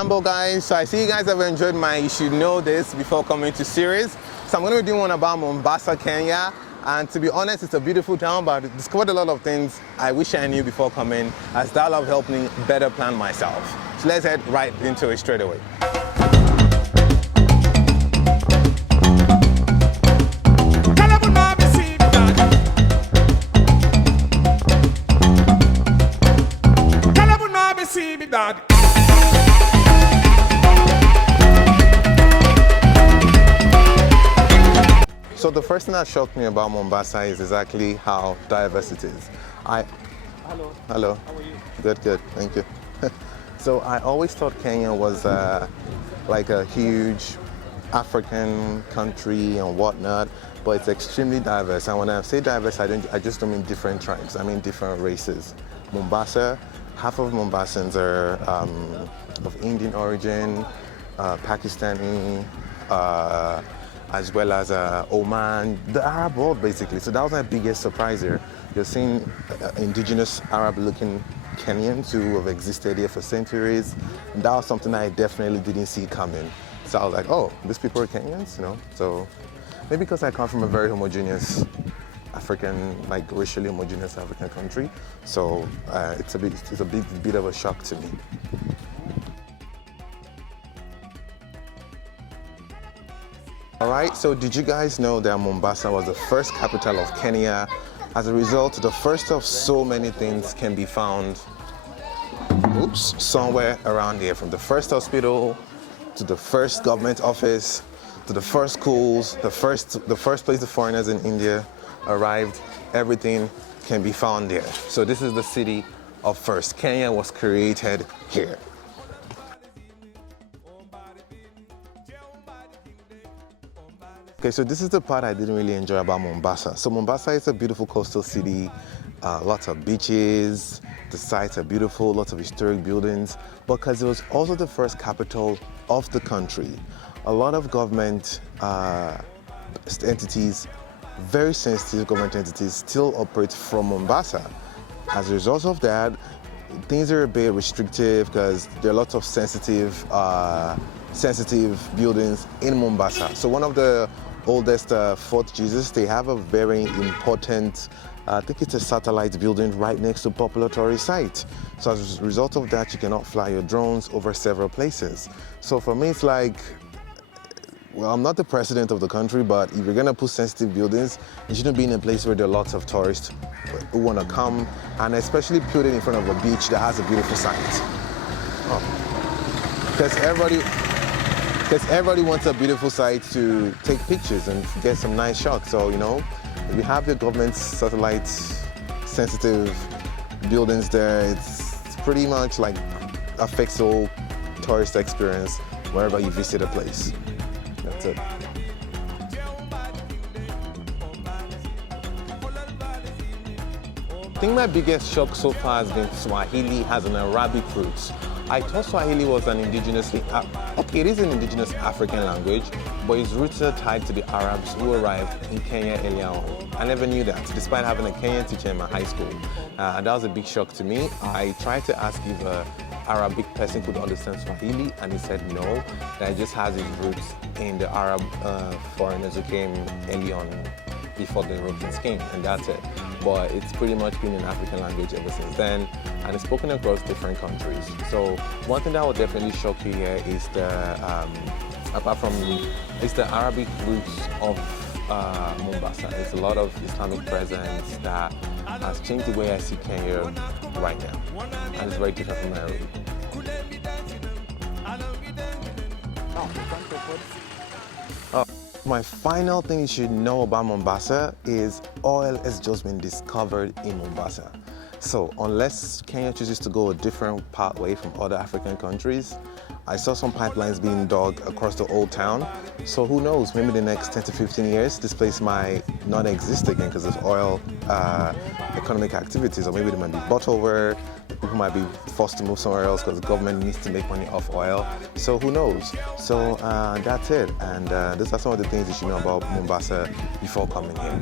Rambo guys, so I see you guys have enjoyed my You Should Know This Before Coming to series. So I'm going to be doing one about Mombasa, Kenya. And to be honest, it's a beautiful town, but I discovered a lot of things I wish I knew before coming, as that have helped me better plan myself. So let's head right into it straight away. So the first thing that shocked me about Mombasa is exactly how diverse it is. Hello. Hello. How are you? Good, good. Thank you. So I always thought Kenya was like a huge African country and whatnot, but it's extremely diverse. And when I say diverse, I just don't mean different tribes. I mean different races. Mombasa, half of Mombasans are of Indian origin, Pakistani, as well as Oman, the Arab world basically. So that was my biggest surprise here. You're seeing indigenous Arab-looking Kenyans who have existed here for centuries. And that was something I definitely didn't see coming. So I was like, oh, these people are Kenyans, you know? So maybe because I come from a very homogeneous African, like racially homogeneous African country. So it's a bit of a shock to me. All right, so did you guys know that Mombasa was the first capital of Kenya? As a result, the first of so many things can be found, somewhere around here, from the first hospital to the first government office to the first schools, the first place the foreigners in India arrived. Everything can be found there. So this is the city of first. Kenya was created here. Okay, so this is the part I didn't really enjoy about Mombasa. So Mombasa is a beautiful coastal city, lots of beaches, the sites are beautiful, lots of historic buildings, because it was also the first capital of the country. A lot of government entities, very sensitive government entities, still operate from Mombasa. As a result of that, things are a bit restrictive because there are lots of sensitive buildings in Mombasa. So one of the oldest Fort Jesus, they have a very important, I think it's a satellite building right next to a popular tourist site. So as a result of that, you cannot fly your drones over several places. So for me, it's like, well, I'm not the president of the country, but if you're gonna put sensitive buildings, you shouldn't be in a place where there are lots of tourists who wanna come, and especially put it in front of a beach that has a beautiful site. Because everybody wants a beautiful site to take pictures and get some nice shots. So, you know, if you have your government's satellite sensitive buildings there, it's pretty much like affects the whole tourist experience wherever you visit a place. That's it. I think my biggest shock so far has been Swahili has an Arabic roots. I thought Swahili was an indigenous African language, but its roots are tied to the Arabs who arrived in Kenya earlier on. I never knew that, despite having a Kenyan teacher in my high school. And that was a big shock to me. I tried to ask if an Arabic person could understand Swahili, and he said no, that it just has its roots in the Arab foreigners who came early on before the Europeans came, and that's it. But it's pretty much been an African language ever since then, and it's spoken across different countries. So one thing that will definitely shock you here is the, the Arabic roots of Mombasa. There's a lot of Islamic presence that has changed the way I see Kenya right now, and it's very different from Nairobi. My final thing you should know about Mombasa is oil has just been discovered in Mombasa. So unless Kenya chooses to go a different pathway from other African countries, I saw some pipelines being dug across the old town. So who knows, maybe the next 10 to 15 years, this place might not exist again because of oil economic activities, or maybe they might be bought over, people might be forced to move somewhere else because the government needs to make money off oil. So who knows? So that's it. And these are some of the things you should know about Mombasa before coming here.